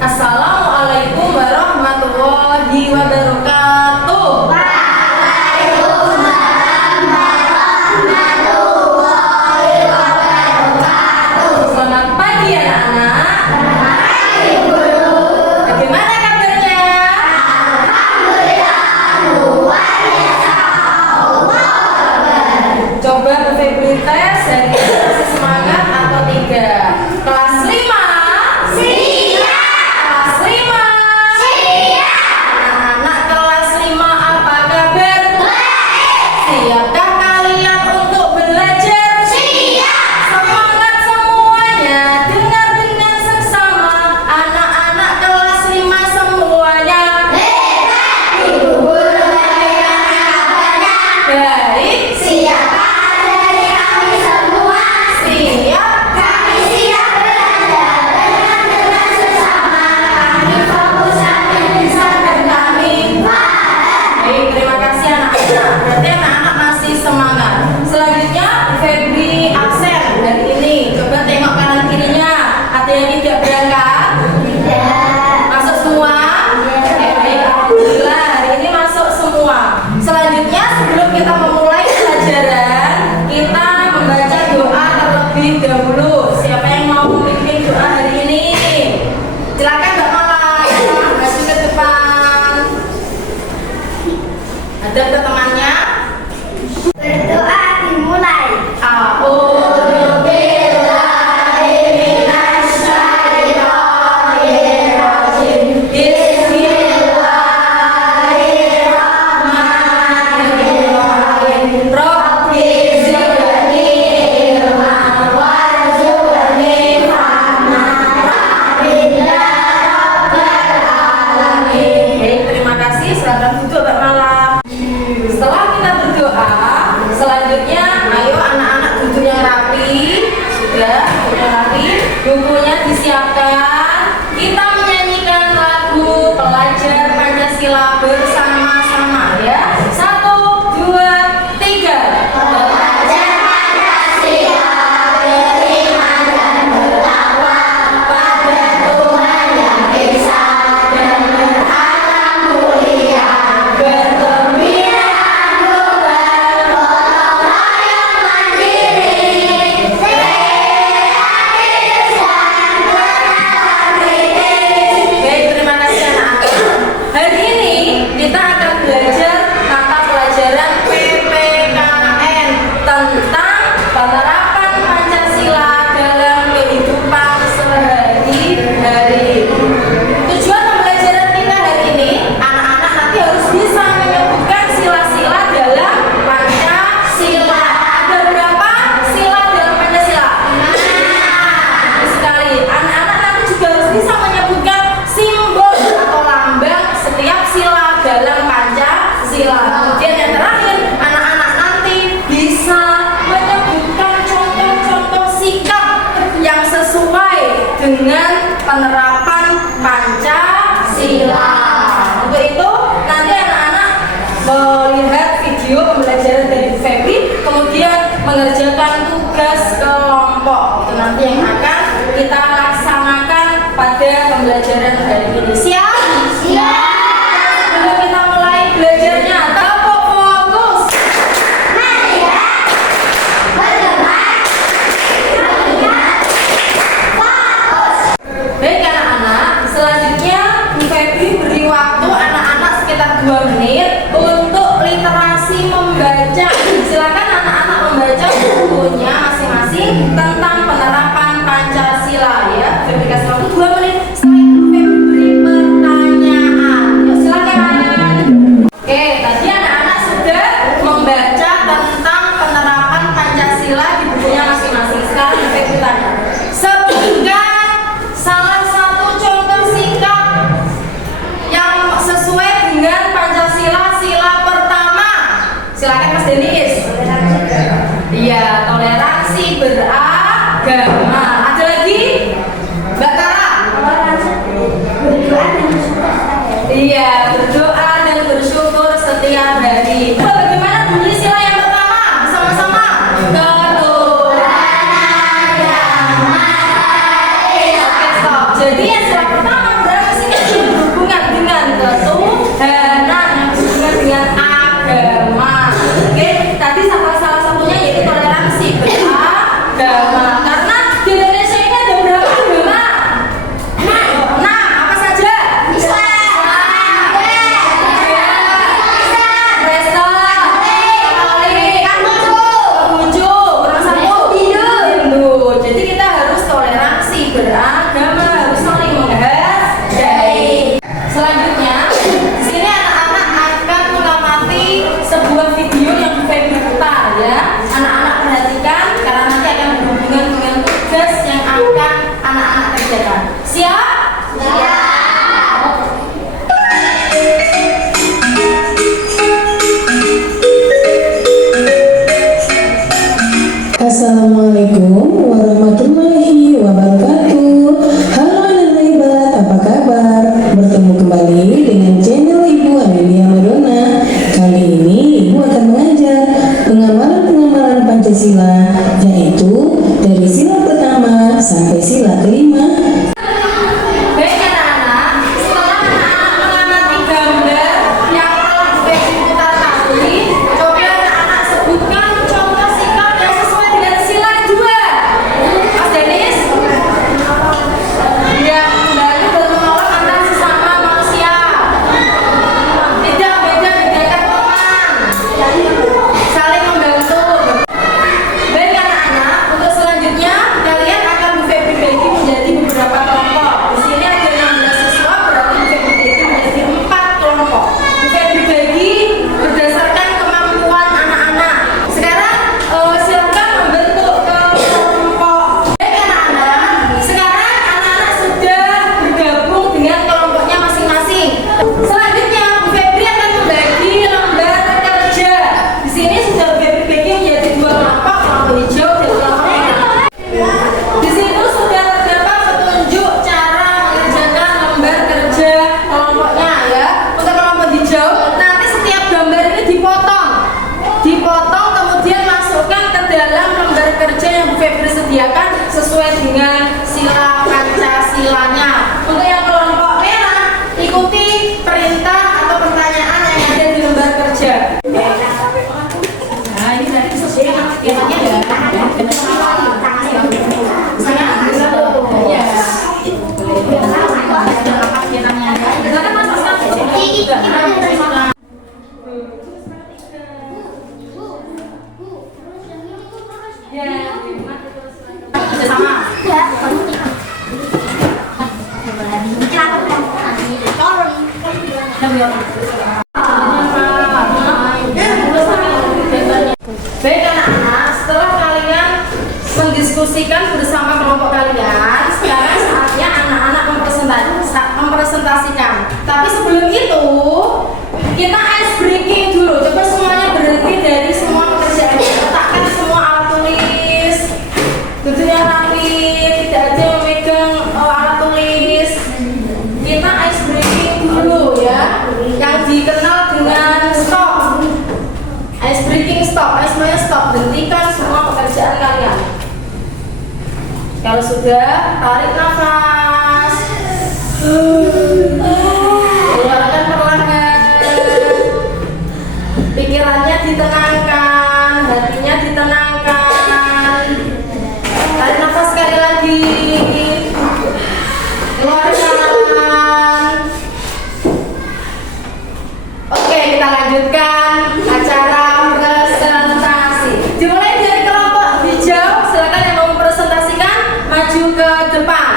Assalamualaikum warahmatullahi wabarakatuh. Waalaikumsalam warahmatullahi wabarakatuh. Selamat pagi anak-anak. Selamat pagi guru. Bagaimana kabarnya? Alhamdulillah luar biasa. Coba Bu Febri tes hari ini masih semangat atau tidak? Kelas 5. Siap. Kelas 5. Siap. Anak-anak kelas 5 apa kabar? Baik. Siapkah kalian untuk belajar? Siap. Semangat semuanya. Dengar dengan seksama. Anak-anak kelas 5 semuanya. Hebat. Ibu guru bagaimana kabarnya? Baik. Siapkah dari kami semua? Siap. Kami siap belajar dengan sesama. Kami fokus sampai bisa kami paham. Baik, terima kasih anak-anak. Berarti anak-anak masih semangat. Selanjutnya Febri absen hari ini. Coba tengok kanan kirinya. Ada yang tidak berangkat? Tidak. Masuk semua? Oke, baik. Alhamdulillah hari ini masuk semua. Selanjutnya sebelum kita memulai pelajaran, kita membaca doa terlebih dahulu. Siapa yang mau memimpin doa hari ini? Silakan Mbak Mala. Maju ke depan. Hadap ke temannya. Berdoa dimulai. A'udzu Billahi minasyaitonir rajim. Bismillahirrahmanirrahim. Rabbi zidni ilman warzuqni fahman. Alhamdulillah rabbil alamin. Baik, terima kasih. Silakan duduk Mbak Mala. Setelah kita berdoa, selanjutnya ayo anak-anak duduk yang rapi. Sudah, duduk yang rapi. Bukunya disiapkan. Kita menyanyikan lagu pelajar Pancasila bersama-sama ya. 1, 2, 3. Belajar Pancasila beriman dan bertakwa pada Tuhan yang Esa dan berharap mulia, bergembira global, gotong royong mandiri, kreatif dan berakal kritis. Baik, terima kasih anak-anak. Hari ini kita akan belajar mata pelajaran PPKN tentang penerapan Pancasila dalam kehidupan sehari-hari. Tujuan pembelajaran kita hari ini, anak-anak nanti harus bisa menyebutkan sila-sila dalam Pancasila. Ada berapa sila dalam Pancasila? Bagus sekali. Anak-anak nanti juga harus bisa menyebutkan simbol atau lambang setiap sila dalam Pancasila. Kemudian yang terakhir, anak-anak nanti bisa menyebutkan contoh-contoh sikap yang sesuai dengan penerapan Pancasila. Untuk itu, nanti anak-anak melihat video pembelajaran dari Bu Febri, kemudian mengerjakan tugas kelompok. Itu nanti yang akan kita laksanakan pada pembelajaran hari ini. Siap? Siap. Sebelum kita mulai belajarnya, tepuk fokus. Mari ya, bergerak, melihat, fokus. Baik anak-anak, selanjutnya Bu Febri beri waktu anak-anak sekitar 2 menit untuk literasi membaca. Silakan anak-anak membaca bukunya masing-masing tentang penerapan Pancasila ya. Febri kasih waktu 2 menit. Setelah itu Febri beri pertanyaan. Yuk silakan. Oke, tadi anak-anak sudah membaca tentang penerapan Pancasila di bukunya masing-masing. Sekarang Febri tanya, sebutkan salah satu contoh sikap yang sesuai dengan Pancasila sila pertama. Silakan Mas Denis. Iya, toleransi beragama. Ada lagi? Mbak Tara? Berdoa dan bersyukur. Iya, berdoa dan bersyukur setiap hari. Oh, bagaimana bunyi sila yang pertama? Bersama-sama. Ketuhanan yang Maha Esa. Oke, stop. Jadi yang sila pertama berarti Silakan Mas Aslam. Sama. Baik anak-anak, setelah kalian mendiskusikan bersama kelompok kalian, sekarang saatnya anak-anak mempresentasikan. Tapi sebelum itu, kita ice breaking dulu. Coba semuanya berhenti dari semua pekerjaan. Letakkan semua alat tulis. Duduknya rapi, tidak ada yang megang alat tulis. Kita ice breaking dulu ya, yang dikenal dengan stop. Ice breaking stop, semuanya stop, hentikan semua pekerjaan kalian. Kalau sudah, tarik nafas, keluarkan perlahan. Pikirannya ditenangkan, hatinya ditenangkan. Tarik nafas sekali lagi, keluarkan. Oke, kita lanjutkan acara presentasi. Dimulai dari kelompok hijau, silakan yang mau mempresentasikan maju ke depan.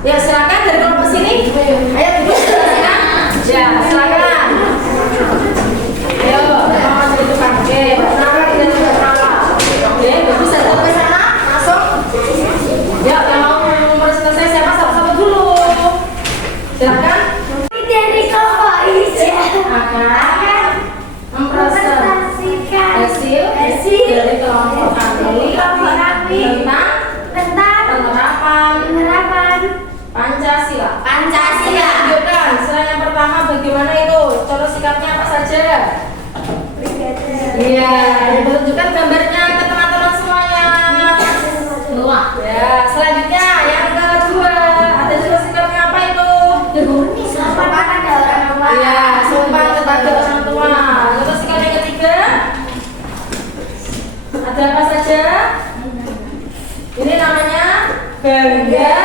Ya, silakan dari kelompok sini. Ayo dipresentasikan. Ya, silakan. Ayo, maju ke depan. Oke, pertama kita coba pertama. Oke, bagus satu ke sana, langsung. Ya, yang mau mempresentasikan siapa satu-satu dulu. Silakan. Dari kelompok hijau Akan mempresentasikan hasil dari kelompok kami tentang penerapan Pancasila. Lanjutkan. Selain yang pertama, bagaimana itu? Contoh sikapnya apa saja? Iya, tunjukkan gambarnya ke teman-teman semuanya. Ya, selanjutnya yang kedua, ada contoh sikapnya apa itu? Iya, sumpah kepada orang tua. Contoh sikap yang ketiga, ada apa saja? Ini namanya bangga.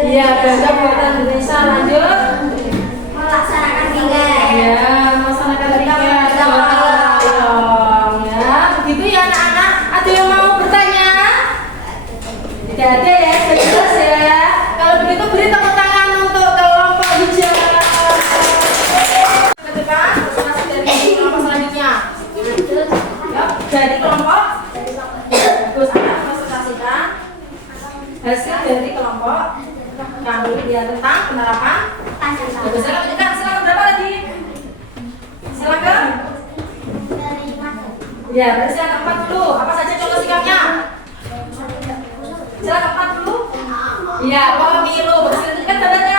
Iya, bangga buatan Indonesia. Lanjut. melaksanakan tiga. Ya, melaksanakan tiga. Ya, begitu ya anak-anak. Ada yang mau bertanya? Tidak ada ya, sudah jelas ya. Kalau begitu beri tepuk tangan untuk kelompok hijau. Ke depan, presentasi dari kelompok selanjutnya. Ya, dari kelompok. Bagus, anak presentasikan hasil dari kelompok kami dia tentang penerapan Pancasila. Silakan tunjukkan, silakan berapa lagi? Silakan. Ya, berarti silakan 4 dulu. Apa saja contoh sikapnya? Silakan 4 dulu. Iya, pemilu. Berarti tunjukkan gambarnya.